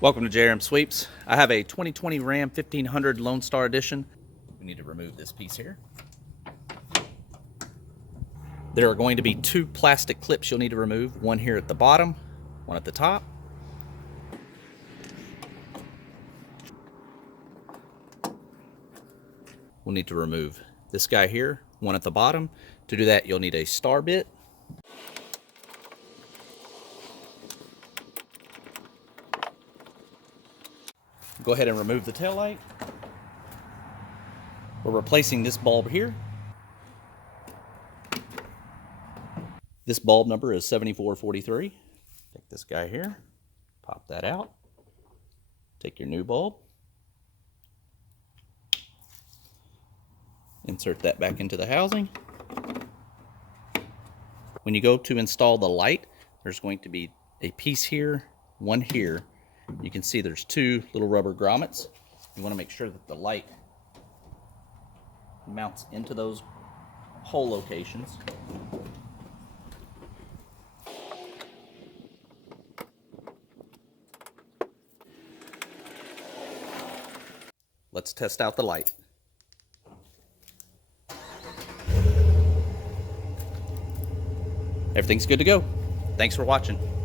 Welcome to JRMSweeps. I have a 2020 Ram 1500 Lone Star Edition. We need to remove this piece here. There are going to be two plastic clips you'll need to remove, one here at the bottom, one at the top. We'll need to remove this guy here, one at the bottom. To do that, you'll need a star bit. Go ahead and remove the tail light. We're replacing this bulb here. This bulb number is 7443. Take this guy here, pop that out. Take your new bulb. Insert that back into the housing. When you go to install the light, there's going to be a piece here, one here. You can see there's two little rubber grommets. You want to make sure that the light mounts into those hole locations. Let's test out the light. Everything's good to go. Thanks for watching.